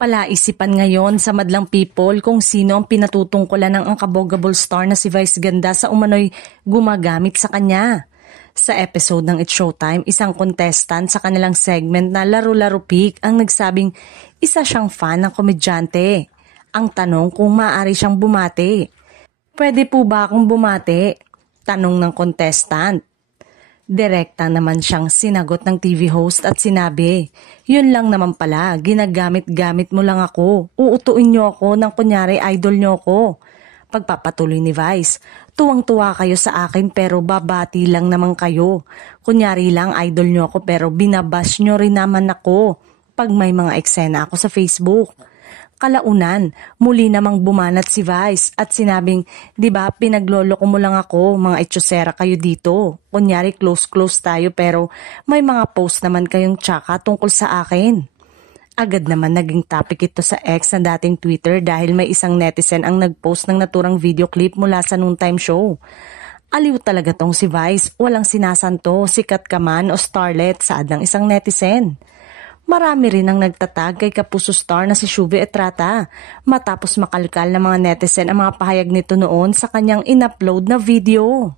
Palaisipan ngayon sa madlang people kung sino ang pinatutungkulan ng unkabogable star na si Vice Ganda sa umano'y gumagamit sa kanya. Sa episode ng It's Showtime, isang contestant sa kanilang segment na Laro-Laro Pick ang nagsabing isa siyang fan ng komedyante. Ang tanong kung maaari siyang bumati. Pwede po ba akong bumati? Tanong ng contestant. Direkta naman siyang sinagot ng TV host at sinabi, yun lang naman pala, ginagamit-gamit mo lang ako. Uutuin niyo ako ng kunyari idol niyo ako. Pagpapatuloy ni Vice, tuwang-tuwa kayo sa akin pero babati lang naman kayo. Kunyari lang idol niyo ako pero binabash niyo rin naman ako pag may mga eksena ako sa Facebook. Kalaunan, muli namang bumanat si Vice at sinabing, di ba pinaglolo ko mo lang ako, mga etsosera kayo dito. Kunyari close tayo pero may mga post naman kayong tsaka tungkol sa akin. Agad naman naging topic ito sa X na dating Twitter dahil may isang netizen ang nagpost ng naturang video clip mula sa noontime show. Aliw talaga tong si Vice, walang sinasanto, sikat ka man o starlet, saad ng isang netizen. Marami rin ang nagtatag kay Kapuso star na si Shuvi Etrata matapos makalkal ng mga netizen ang mga pahayag nito noon sa kanyang in-upload na video.